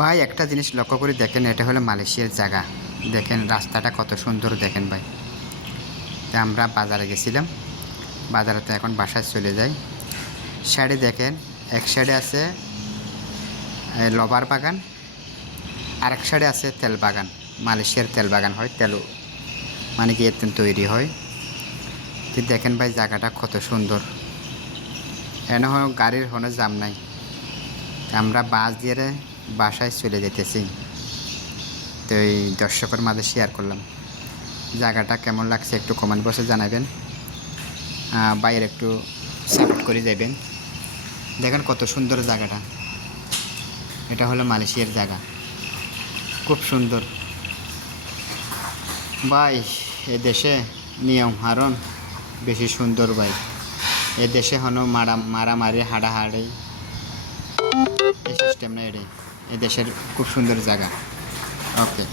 ভাই একটা জিনিস লক্ষ্য করে দেখেন, এটা হলো মালয়েশিয়ার জায়গা। দেখেন রাস্তাটা কত সুন্দর দেখেন ভাই। তা আমরা বাজারে গেছিলাম, বাজারে তো এখন বাসায় চলে যাই। সাইডে দেখেন, এক সাইডে আছে লবার বাগান, আর এক সাইডে আছে তেল বাগান। মালয়েশিয়ার তেল বাগান হয়, তেল মানে কি এতে তৈরি হয়। তো দেখেন ভাই জায়গাটা কত সুন্দর। এনে হয় গাড়ির কোনো জাম নাই। আমরা বাস দিয়ে বাসায় চলে যেতেছি। তো এই দর্শকের মাঝে শেয়ার করলাম। জায়গাটা কেমন লাগছে একটু কমেন্ট বক্সে জানাবেন, বাইরে একটু সাপোর্ট করে যাবেন। দেখেন কত সুন্দর জায়গাটা। এটা হলো মালয়েশিয়ার জায়গা, খুব সুন্দর ভাই। এ দেশে নিয়ম হারণ বেশি সুন্দর ভাই। এ দেশে হনো মারামারি হাডাহাড়ি এই সিস্টেম না। এ দেশের খুব সুন্দর জায়গা। ওকে।